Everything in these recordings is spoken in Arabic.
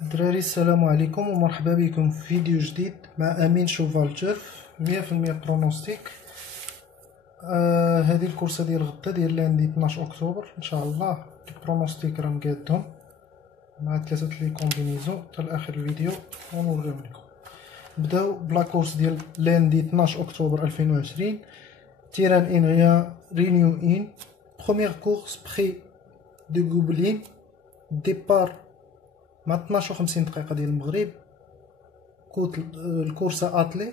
دراري السلام عليكم ومرحبا بكم في فيديو جديد مع امين شوفال تيرف 100% برونوستيك. هذه الكورسه ديال غدا ديال لاندي 12 اكتوبر ان شاء الله. البرونوستيك راه مقادهم مع ثلاثه لي كومبينيزون حتى لاخر الفيديو ونوريهم لكم. نبداو بلا كورس ديال لاندي 12 اكتوبر 2020 تيران ان ريان رينيو ان بروميير كورس بري دو غوبلين ديبار مع 12 و50 دقيقة ديال المغرب. كوت الكورسة اتلي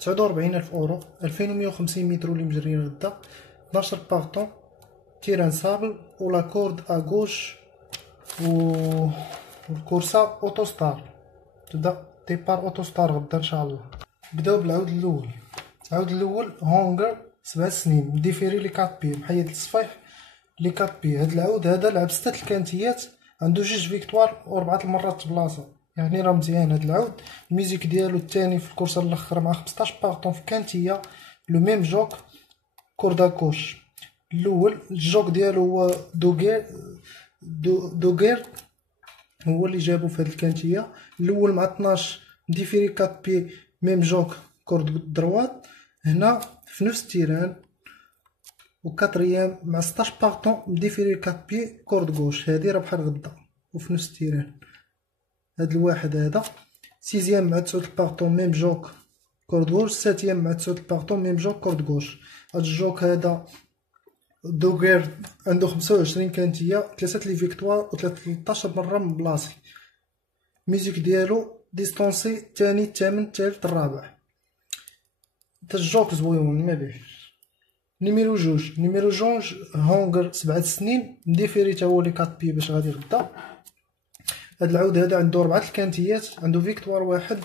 49,000 اورو، 2150 متر اللي مجريين غدا، 12 باغطون، تيران سابل و لا كورد ا غوش و الكورسة اوتوستار. تبدا ديبار اوتوستار غدا ان شاء الله. نبداو بالعود الاول. العود الاول هونغر 7 سنين مديفيري لي 4 بي محيد الصفيح لي 4 بي. هاد العود هذا لعب 6 الكانتيات، عنده 2 فيكتوار و 4 المرات بلاصه، يعني راه مزيان هاد العود. الميوزيك ديالو الثاني في الكورسه الاخر مع 15 باغطون في كانتيه لو ميم جوك كوردا كوش. الاول الجوك ديالو هو دوغير هو اللي جابو في هاد الكانتيه. الاول مع 12 ديفيري 4 بي ميم جوك كورد دروات هنا في نفس التيران، و كاتريام مع 16 باغطون ديفيري 4 بي كورد غوش. هادي راه بحال غدا وفي نفس التيران. هاد الواحد هذا سيزيام مع 9 باغطون ميم جوك كورد غوش، ساتيام مع 9 باغطون ميم جوك كورد غوش. هاد الجوك هذا دوغير عنده 25 كانتيه، 3 لي فيكتوار و 13 مره من بلاصي. ميوزيك ديالو ديستونسي الثاني الثامن الثالث الرابع. تا الجوك زويون ما بيهش. نيميرو جوج هونغر 7 سنين مديفيري تا هو لي 4 بي باش غادي غدا. هاد العود هذا عنده 4 الكانتيات، عنده فيكتوار واحد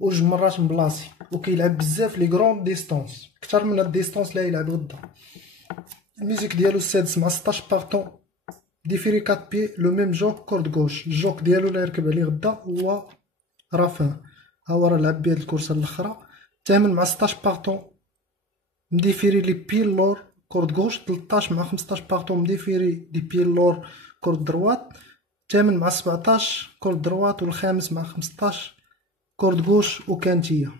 و 2 مرات من بلاصي، وكيلعب بزاف لي غرون ديستونس اكثر من هاد ديستونس لا يلعب غدا. الميوزيك ديالو السادس مع 16 باغطون ديفيري 4 بي لو ميم جوك كورد غوش. الجوك ديالو اللي يركب عليه غدا هو رافان، ها هو راه لعب بهاد الكورسه الاخرى. الثامن مع 16 باغطون مديفيري لي بي لور كورد غوش، 13 مع 15 باغطون مديفيري لي بي لور كورد دروات، الثامن مع 17 كورد دروات، والخامس مع 15 كورد غوش و كانتيه.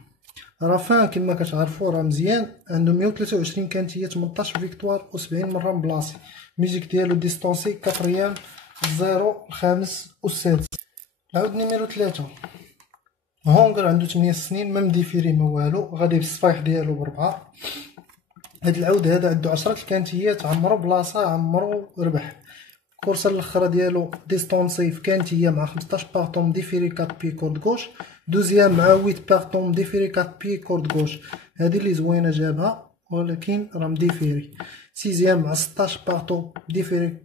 رافان كما كتعرفوا راه مزيان، عنده 123 كانتيه، 18 فيكتوار و 70 مره من بلاصي. الميوزيك ديالو ديستونسي كاتريام الزيرو الخامس و السادس. العود نيميرو 3 هونغر عنده 8 سنين، ما مديفيري ما والو، غادي بالصفايح ديالو بربعه. هاد العود هذا عنده 10 الكانتيات، عمرو بلاصه عمرو ربح. الكورسه الاخرى ديالو ديستونسي في كانتيه مع 15 باغطون ديفيري 4 بي كورد غوش، دوزيام مع 8 باغطون ديفيري 4 بي كورد غوش. هادي اللي زوينه جابها ولكن راه مديفيري. سيزيام مع 16 باغطون ديفيري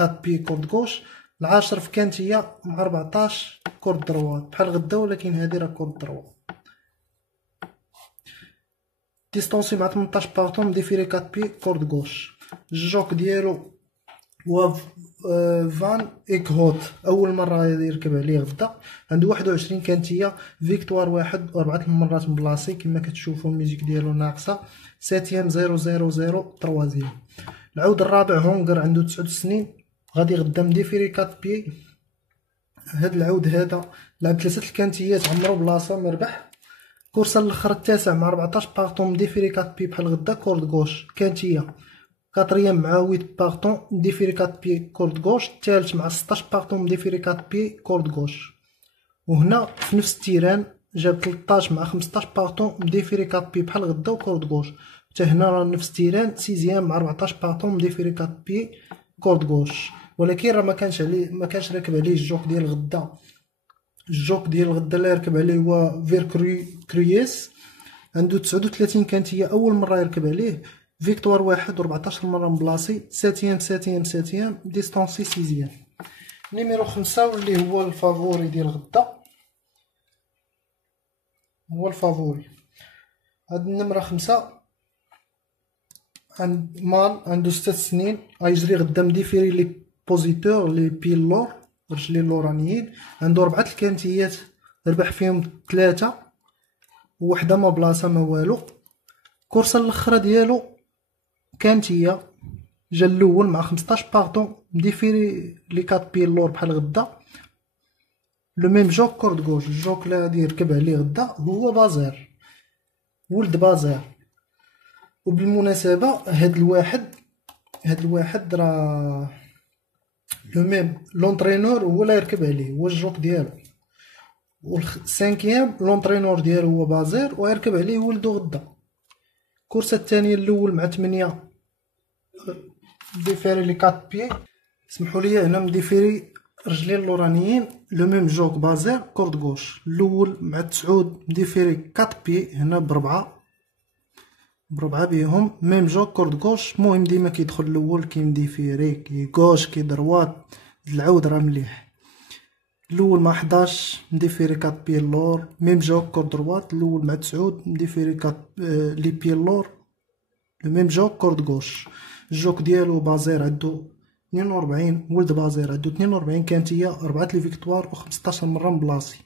4 بي كورد غوش. العاشر في كانتيه مع 14 كورد دروات بحال غدا، ولكن هادي راه كورد دروات. ديستونسي مع 18 باغطون ديفيري 4 بي كورد غوش. الجوك ديالو هو فان ايكهوت، اول مره يركب عليه غدا. عنده 21 كانتيه، فيكتوار واحد و 4 مرات من بلاصي كما كتشوفوا. الميوزيك ديالو ناقصه، ساتيام 000 تروازيام. العود الرابع هونغر عنده 9 سنين، غادي غدا مديفيري 4 بي. هاد العود هذا لعب 3 الكانتيات، عمرو بلاصه مربح. الكورسه الاخر التاسع مع 14 باغطون مديفيري 4 بي بحال غدا كورد غوش كانتيه. كاتريام مع 8 باغطون مديفيري 4 بي كورد غوش. الثالث مع 16 باغطون مديفيري 4 بي كورد غوش. وهنا في نفس التيران جاب 13 مع 15 باغطون مديفيري 4 بي بحال غدا وكورد غوش. حتى هنا راه نفس التيران، سيزيام مع 14 باغطون مديفيري 4 بي كورد غوش، ولكن راه ما كانش راكب عليه الجوك ديال غدا. الجوك ديال غدا اللي يركب عليه هو كرييس، عنده 39 كانتيه، اول مره يركب عليه، فيكتوار واحد و 14 مره من بلاصي. ساتيام ديستونسي سيزيام. نيميرو 5 واللي هو الفافوري ديال غدا، هو الفافوري. هاد النمرة 5 عند مال عنده 6 سنين، غيجري غدا مديفيري لي بوزيتور لي بي اللور رجلي اللورانيين. عنده 4 الكانتيات، ربح فيهم 3 وحده ما بلاصه ما والو. الكورسه الاخرى ديالو كانتيه، جا الاول مع 15 باغطون مديفيري لي 4 بي اللور بحال غدا. لو ميم جوك كورد غوش. الجوك اللي غادي يركب عليه غدا هو بازير، ولد بازير. وبالمناسبة هاد الواحد راه لو ميم لونطرينور هو اللي يركب عليه، هو الجوك ديالو. والسانكيام لونطرينور ديالو هو بازير ويركب عليه ولدو غدا. الكورسة الثانية الأول مع 8 مديفيري لي 4 بيي. سمحوا لي هنا مديفيري رجلين اللورانيين لو ميم جوك بازير كورد غوش. الأول مع 9 مديفيري 4 بيي هنا بربعة بيهم ميم جوك كورد غوش. المهم ديما كيدخل الأول كيمديفيري كي غوش كي دروات. العود راه مليح. الأول مع 11 مديفيري 4 بيي اللور ميم جوك كورد دروات. الأول مع 9 مديفيري 4 لي بيي اللور لو ميم جوك كورد غوش. الجوك ديالو بازير عندو 42، ولد بازير عندو 42 كانت هي 4 لي فيكتوار و 15 مرة مبلاصي.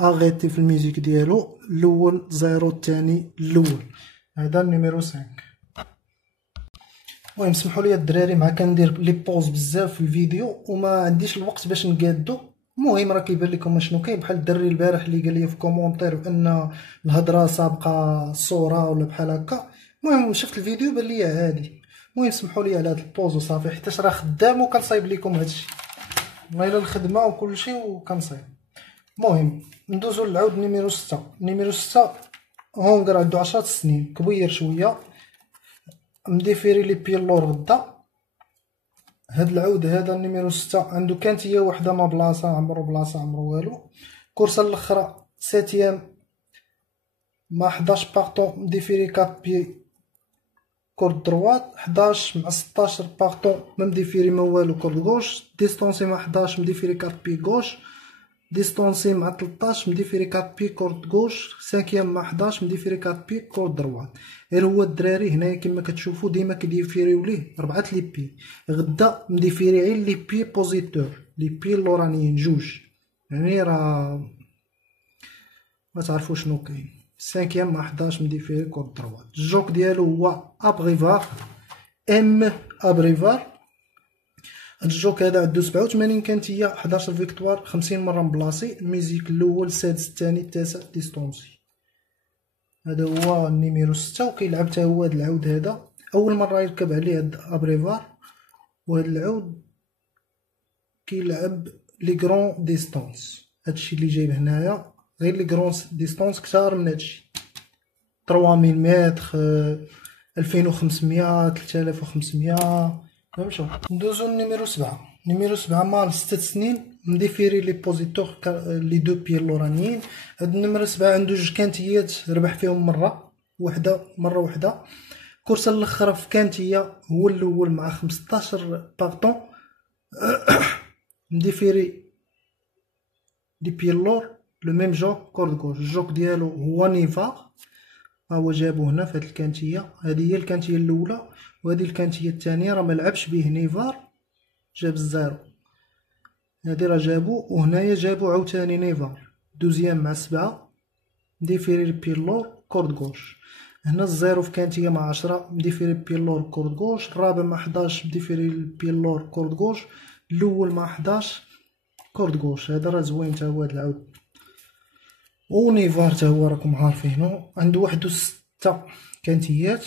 اغيتي في الميوزيك ديالو الأول زيرو الثاني الأول. هذا النيميرو 5. المهم سمحوا لي الدراري مع كندير لي بوز بزاف في الفيديو وما عنديش الوقت باش نقادو. المهم راه كيبان لكم شنو كاين، بحال الدري البارح اللي قال لي في كومونتير بان الهضره سابقه الصوره ولا بحال هكا. المهم شفت الفيديو بان لي عادي. المهم سمحوا لي على هاد البوز وصافي، حيتاش راه خدام وكنصايب لكم هادشي والله الا الخدمه وكلشي وكنصايب. المهم ندوزو للعود نيميرو 6. نيميرو 6 هونغر عندو 10 سنين، كبير شويه، مديفيري لي بيي اللور غدا. هاد العود هذا النيميرو 6 عندو كانت هي وحده ما بلاصه عمرو والو. الكورسه الاخرى سيتيام مع 11 باغطون مديفيري 4 بيي كورد دروات. 11 مع 16 باغطون ما مديفيري ما والو كورد غوش. ديستونسي مع 11 مديفيري 4 بيي غوش. ديستونسي مع 13 مديفيري 4 بيي كورد غوش. سانكيام مع 11 مديفيري 4 بيي كورد دروات. غير هو الدراري هنايا كما كتشوفوا ديما كيديفيريو ليه 4 لي بي. غدا مديفيري غير لي بي بوزيتور، لي بي اللورانيين جوج، يعني راه ما تعرفوا شنو كاين. سانكيام مع 11 مديفيري كورد دروات. الجوك ديالو هو ابريفار ام ابريفار. هاد الجوك هذا عندو 87 كانت هي 11 فيكتوار 50 مرة مبلاصي. الميزيك الأول السادس الثاني التاسع ديستونسي. هذا هو النيميرو 6 وكيلعب تا هو هاد العود هذا أول مرة يركب عليه هاد أبريفار. وهاد العود كيلعب لي غرون ديستونس. هادشي اللي جايب هنايا غير لي غرون ديستونس كتار من هادشي 3000 متر 2500 3500 فهمتو. ندوزو للنيميرو 7. نيميرو 7 مال 6 سنين مديفيري لي بوزيتور لي دو بيي اللورانيين. هاد النيميرو 7 عندو جوج كانتيات ربح فيهم مرة وحدة. الكورسة الاخرى في كانتية هو الاول مع 15 باغطون مديفيري لي بيي اللور لو ميم جوك كورد غوش. الجوك ديالو هو نيفار، ها هو جابو هنا في هاد الكانتية. هادي هي الكانتية الاولى وهادي الكانتية الثانية راه ملعبش به نيفار، جاب الزيرو. هادي راه جابو وهنايا جابو عاوتاني نيفار. دوزيام مع 7 مديفيري لبيي اللور كورد غوش. هنا الزيرو في كانتية مع 10 مديفيري بيي اللور كورد غوش. الرابع مع 11 مديفيري لبيي اللور كورد غوش. الاول مع 11 كورد غوش. هذا راه زوين تا هو هاد العود. و نيفار تا هو راكم عارفينو عندو 61 كانتيات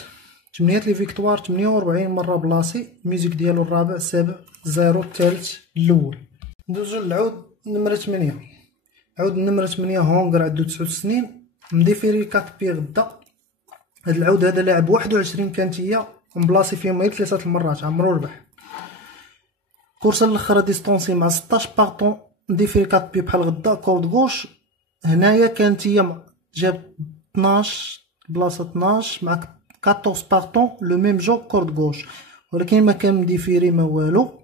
8 لي فيكتوار 48 مرة بلاصي. الميوزيك ديالو الرابع السابع زيرو الثالث الاول. ندوزو للعود نمرة 8. عود نمرة 8 هونغر عندو 9 سنين مديفيري 4 بيي غدا. هاد العود هذا لاعب 21 كانتية مبلاصي فيهم غير 3 المرات عمرو ربح. الكورسة الاخرى ديستونسي مع 16 باغطون مديفيري 4 بيي بحال غدا كورد غوش. هنايا كانتية جاب 12 بلاصة 12 مع 14 باغطون لو ميم جوك كورد غوش، ولكن ما كان مديفيري ما والو.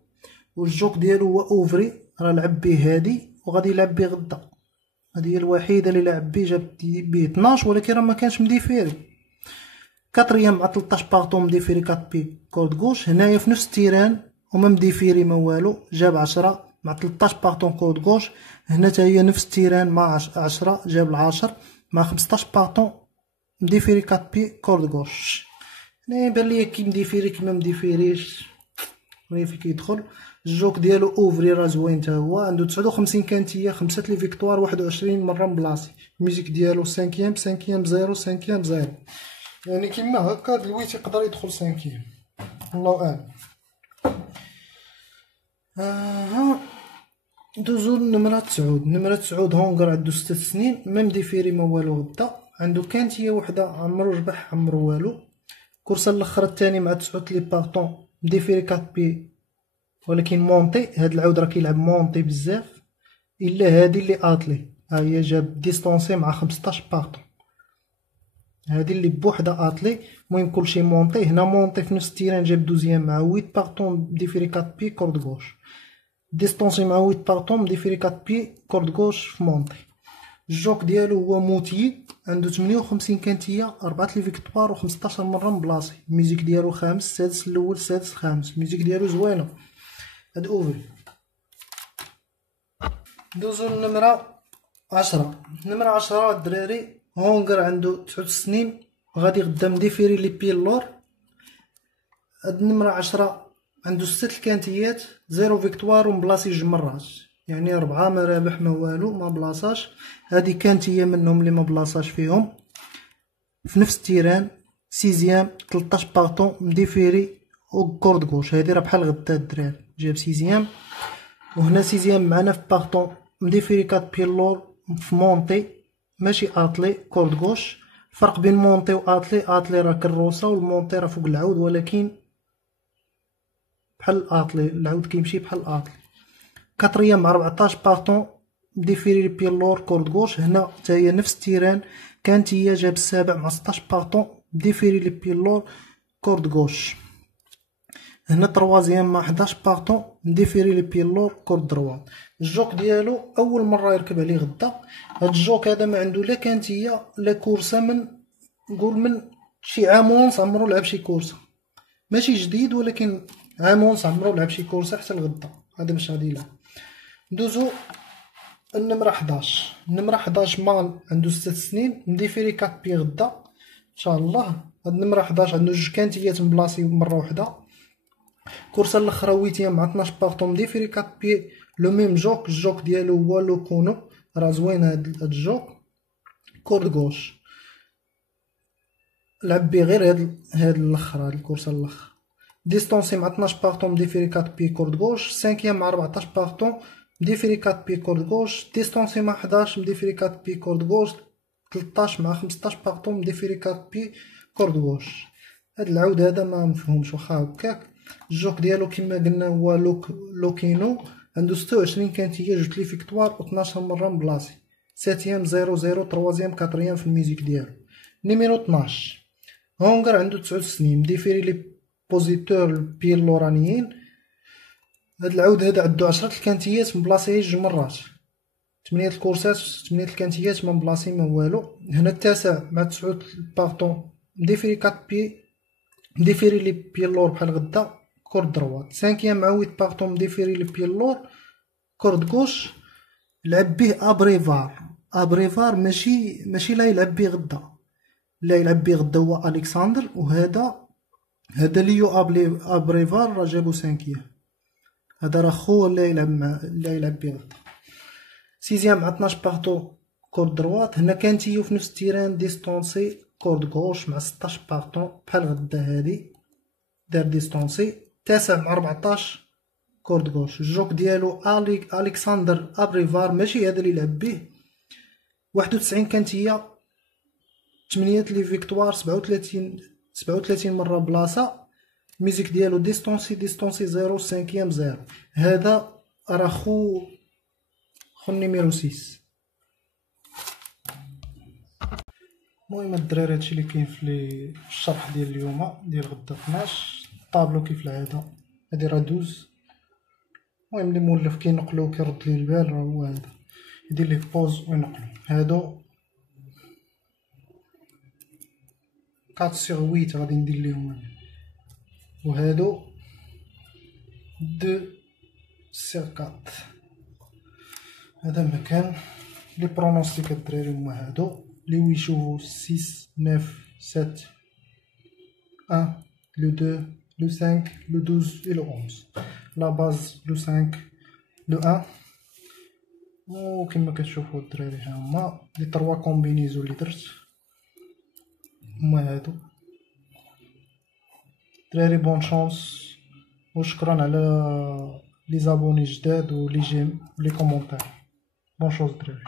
والجوك ديالو هو اوفري، راه لعب بيه هادي وغادي يلعب بيه غدا. هادي هي الوحيدة اللي لعب بيه جاب بيه 12 ولكن راه ما كانش مديفيري. كاتريام مع 13 باغطون مديفيري 4 بي كورد غوش. هنايا في نفس التيران وما مديفيري ما والو جاب 10 مع 13 باغطون كورد غوش. هنا تا هي نفس التيران مع 10 جاب العاشر مع 15 باغطون مديفيري 4 بي كورد غوش. هنايا بان ليا كي مديفيري كي ما مديفيريش، هنايا فين كيدخل الجوك ديالو اوفري راه زوين تا هو، عنده 59 كانتيه، 5 لي فيكتوار، 21 مره مبلاصي. الميوزيك ديالو سانكيام سانكيام زيرو سانكيام زيرو، يعني كيما هكا دلويت يقدر يدخل سانكيام، الله اعلم. ندوزو لنمرة 9. نمرة 9 هونغر عندو 6 سنين، ميم ديفيري ما والو غدا، عندو كانتيه وحده عمرو ربح عمرو والو. كورسا الاخر الثاني مع 9 لي باغطون ديفيري 4 بي، ولكن مونطي، هاد العود راه كيلعب مونطي بزاف، الا هادي اللي اطلي، ها هي جاب ديستونسي مع 15 باغطون، هادي اللي بوحدها اطلي. المهم كلشي مونطي. هنا مونطي في نفس التيران جاب دوزيام مع 8 باغطون ديفيري 4 بي كورد غوش، ديستونسي مع 8 باغطون مديفيري 4 بي كورد غوش في مونطي. الجوك ديالو هو موتي، عنده 58 كانتيه، 4 لي فيكتوار و 15 مره مبلاصي. الميوزيك ديالو خامس، سادس الاول، سادس خامس. الميوزيك ديالو زوينه. هاد اوفري. ندوزو للنمرة 10. نمرة 10 الدراري هونغر عنده 9 سنين، غادي غدا مديفيري لي بي اللور. هاد النمرة 10 عنده 6 الكانتيات، 0 فيكتوار ومبلاصي 2 مرات، يعني 4 ما رابح ما والو، ما بلاصاش. هادي كانتيه منهم اللي ما بلاصاش فيهم. في نفس التيران سيزيام 13 باغطون مديفيري او كورد غوش، هادي راه بحال غدا الدراري جاب سيزيام. وهنا سيزيام معنا في باغطون مديفيري 4 بي اللور في مونطي ماشي اطلي كورد غوش. الفرق بين مونطي و اطلي راه كروسه، والمونطي راه فوق العود، ولكن بحال الاطلي العود كيمشي بحال الاطلي. كاتريام مع 14 باغطون ديفيري بي اللور كورد غوش، هنا حتى هي نفس التيران كانتيه جاب السابع مع 16 باغطون ديفيري لي بي اللور كورد غوش. هنا تروازيام مع 11 باغطون ديفيري لي بي اللور كورد دروات. الجوك ديالو اول مره يركب عليه غدا. هاد الجوك هذا ما عنده لا كانتيه لا كورسه، من نقول من شي عام ونص عمرو لعب شي كورسه، ماشي جديد ولكن عام ونص عمرو لعب شي كورسه حتى لغدا، هذا باش غادي يلعب. ندوزو النمرة 11. النمرة 11 مال عنده 6 سنين، مديفيري 4 بي غدا ان شاء الله. هاد النمرة 11 عنده جوج كانتيات مبلاصي مره وحده. كورسا الاخرى ويتيام مع 12 باغطون مديفيري 4 بي لو ميم جوك. الجوك ديالو هو لو كونو، راه زوين هاد الجوك كورد غوش. لعب بيه غير هاد الاخر، هاد الكورسا الاخر. ديستونسي مع 12 باغطون مديفيري 4 بي كورد غوش. سانكيام مع 14 باغطون مديفيري 4 بي كورد غوش. ديستونسي مع 11 مديفيري 4 بي كورد غوش. 13 مع 15 باغطون مديفيري 4 بي كورد غوش. هاد العود هذا ما مفهومش واخا هكاك. الجوك ديالو كما قلنا هو لوكينو، عنده 26 كانتيه، جوج لي فيكتوار و 12 مره مبلاصي. ساتيام زيرو زيرو، تروازيام كاتريام في الميوزيك ديالو. نيميرو 12 هونغر عنده 9 سنين، مديفيري لي بوزيتور البي اللورانيين. هاد العود هذا عنده 10 الكانتيات مبلاصيه جوج مرات، 8 الكورسات 8 الكانتيات ما مبلاصي ما والو. هنا التاسع مع 9 باغطون مديفيري 4 بي مديفيري لي بي اللور بحال غدا كورد دروات. سانكيام مع 8 باغطون مديفيري لي بي اللور كورد غوش. لعب به ابريفار ماشي لا يلعب به غدا، لا يلعب به غدا هو الكسندر، وهذا ليو ابريفار راه جابو سانكيام، هذا راه خو لا يلعب به غدا. سيزيام مع 12 باغطون كورد دروات. هنا كانتيو في نفس التيران ديستونسي كورد غوش مع 16 باغطون بحال غدا، هادي دار ديستونسي. تاسع مع 14 كورد غوش. الجوك ديالو الكسندر ابريفار ماشي هذا اللي لعب به. 91 كانتيه، 8 لي فيكتوار، 37 مره بلاصه. الميوزيك ديالو ديستونسي زيرو، سانكيام زيرو. هذا راه خو النيميرو 6. المهم الدراري هادشي اللي كاين في الشرح ديال اليوم ديال غدا 12. الطابلو كيف العاده هادي راه دوز. المهم اللي مولف كينقلو كيرد ليه البال راه هو هذا، يدير ليه بوز وينقلو. هادو 4 sur 8 غادي ندير ليهم انا، وهادو 2 sur 4. هذا مكان لي برونوستيك الدراري هما هادو اللي يشوفو 6 9 7 1 لو 2 لو 5 لو 12 et le 11. لا باز لو 5 لو 1. وكما كتشوفوا الدراري ها هما لي 3 كومبينيزو اللي درت هما هادو. دراري بون شانس وشكرا على لي زابوني جداد ولي جيم ولي كومونتير. بون شانس دراري.